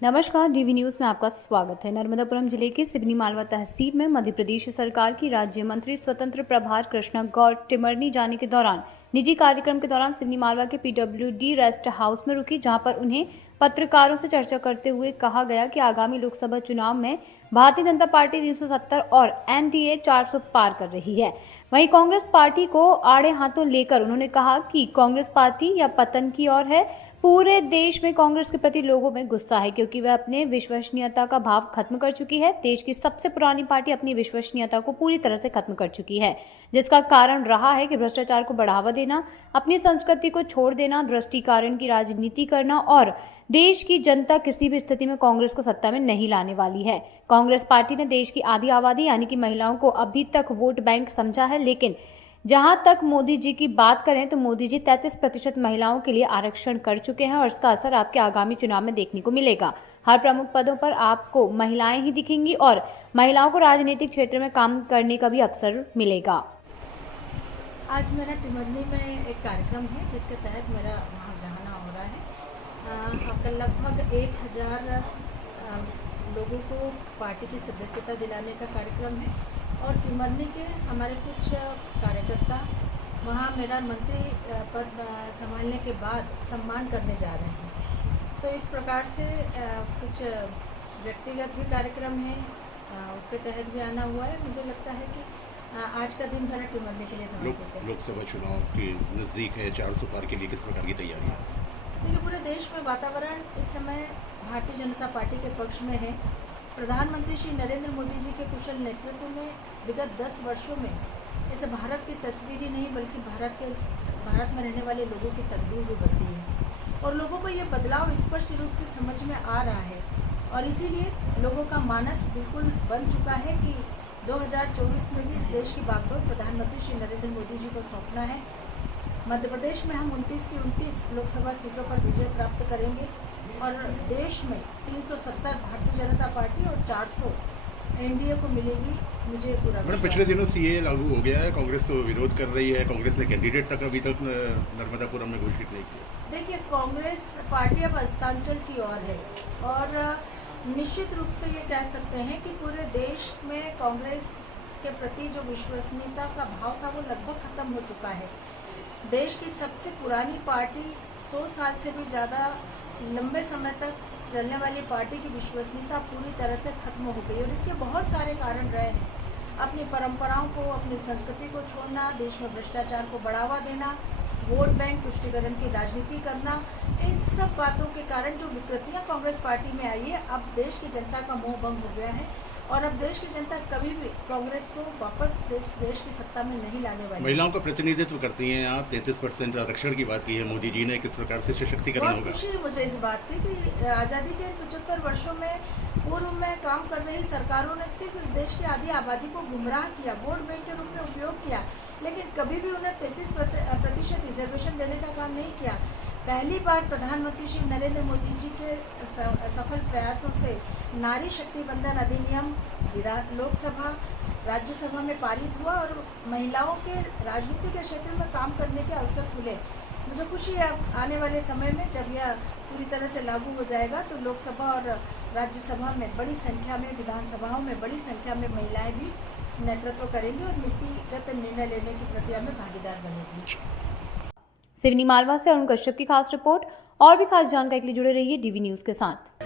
नमस्कार, DV news में आपका स्वागत है। नर्मदापुरम जिले के सिवनी मालवा तहसील में मध्य प्रदेश सरकार की राज्य मंत्री स्वतंत्र प्रभार कृष्णा गौड़ टिमरनी जाने के दौरान निजी कार्यक्रम के दौरान सिवनी मालवा के पीडब्ल्यूडी रेस्ट हाउस में रुकी, जहां पर उन्हें पत्रकारों से चर्चा करते हुए कहा गया कि आगामी लोकसभा चुनाव में भारतीय जनता पार्टी 370 और एनडीए 400 पार कर रही है। वहीं कांग्रेस पार्टी को आड़े हाथों लेकर उन्होंने कहा कि कांग्रेस पार्टी या पतन की ओर है। पूरे देश में कांग्रेस के प्रति लोगों में गुस्सा है क्योंकि वह अपने विश्वसनीयता का भाव खत्म कर चुकी है। देश की सबसे पुरानी पार्टी अपनी विश्वसनीयता को पूरी तरह से खत्म कर चुकी है, जिसका कारण रहा है कि भ्रष्टाचार को बढ़ावा देना, अपनी संस्कृति को छोड़ देना, दृष्टिकारण की राजनीति करना और देश की जनता किसी भी स्थिति में कांग्रेस को सत्ता में नहीं लाने वाली है। कांग्रेस पार्टी ने देश की आधी आबादी यानी कि महिलाओं को अभी तक वोट बैंक समझा है, लेकिन जहां तक मोदी जी की बात करें तो मोदी जी 33% महिलाओं के लिए आरक्षण कर चुके हैं और इसका असर आपके आगामी चुनाव में देखने को मिलेगा। हर प्रमुख पदों पर आपको महिलाएं ही दिखेंगी और महिलाओं को राजनीतिक क्षेत्र में काम करने का भी अवसर मिलेगा। आज मेरा टिमरनी में एक कार्यक्रम है जिसके तहत मेरा वहाँ जाना हो रहा है। कल लगभग 1000 लोगों को पार्टी की सदस्यता दिलाने का कार्यक्रम है और टिमरनी के हमारे कुछ कार्यकर्ता वहाँ मेरा मंत्री पद संभालने के बाद सम्मान करने जा रहे हैं। तो इस प्रकार से कुछ व्यक्तिगत भी कार्यक्रम है, उसके तहत भी आना हुआ है। मुझे लगता है कि आज का दिन भरा टिमरनी के लिए समर्पित है। लोकसभा चुनाव के नज़दीक है, 400 पार के लिए किस प्रकार की तैयारी है? देखिए, पूरे देश में वातावरण इस समय भारतीय जनता पार्टी के पक्ष में है। प्रधानमंत्री श्री नरेंद्र मोदी जी के कुशल नेतृत्व में विगत 10 वर्षों में इस भारत की तस्वीर ही नहीं बल्कि भारत में रहने वाले लोगों की तकदीर भी बदली है और लोगों को ये बदलाव स्पष्ट रूप से समझ में आ रहा है और इसीलिए लोगों का मानस बिल्कुल बन चुका है कि 2024 में भी इस देश की बागडोर प्रधानमंत्री श्री नरेंद्र मोदी जी को सौंपना है। मध्य प्रदेश में हम 29 की 29 लोकसभा सीटों पर विजय प्राप्त करेंगे और देश में 370 भारतीय जनता पार्टी और 400 एनडीए को मिलेगी। मुझे पूरा मैडम, पिछले दिनों सीए लागू हो गया है, कांग्रेस तो विरोध कर रही है। कांग्रेस ने कैंडिडेट तक अभी तक नर्मदापुरम में घोषित नहीं किया। देखिए, कांग्रेस पार्टी अब अस्तांचल की ओर है और निश्चित रूप से ये कह सकते हैं कि पूरे देश में कांग्रेस के प्रति जो विश्वसनीयता का भाव था वो लगभग खत्म हो चुका है। देश की सबसे पुरानी पार्टी 100 साल से भी ज़्यादा लंबे समय तक चलने वाली पार्टी की विश्वसनीयता पूरी तरह से खत्म हो गई और इसके बहुत सारे कारण रहे हैं। अपनी परंपराओं को, अपनी संस्कृति को छोड़ना, देश में भ्रष्टाचार को बढ़ावा देना, वोट बैंक तुष्टीकरण की राजनीति करना, इन सब बातों के कारण जो विकृतियां कांग्रेस पार्टी में आई है, अब देश की जनता का मोह भंग हो गया है और अब देश की जनता कभी भी कांग्रेस को वापस देश की सत्ता में नहीं लाने वाली। महिलाओं का प्रतिनिधित्व करती हैं आप, 33% आरक्षण की बात की है मोदी जी ने, किस प्रकार से सशक्तिकरण होगा? खुशी है मुझे इस बात की कि आज़ादी के 75 वर्षों में पूर्व में काम कर रही सरकारों ने सिर्फ इस देश की आधी आबादी को गुमराह किया, वोट बैंक के रूप में उपयोग किया, लेकिन कभी भी उन्हें 33% रिजर्वेशन देने का काम नहीं किया। पहली बार प्रधानमंत्री श्री नरेंद्र मोदी जी के सफल प्रयासों से नारी शक्ति वंदन अधिनियम लोकसभा राज्यसभा में पारित हुआ और महिलाओं के राजनीति के क्षेत्र में काम करने के अवसर खुले। मुझे खुशी है आने वाले समय में जब यह पूरी तरह से लागू हो जाएगा तो लोकसभा और राज्यसभा में बड़ी संख्या में, विधानसभाओं में बड़ी संख्या में महिलाएं भी नेतृत्व करेंगी और नीतिगत निर्णय लेने की प्रक्रिया में भागीदार बनेगी। सिवनी मालवा से अरुण कश्यप की खास रिपोर्ट। और भी खास जानकारी के लिए जुड़े रहिए डीवी न्यूज के साथ।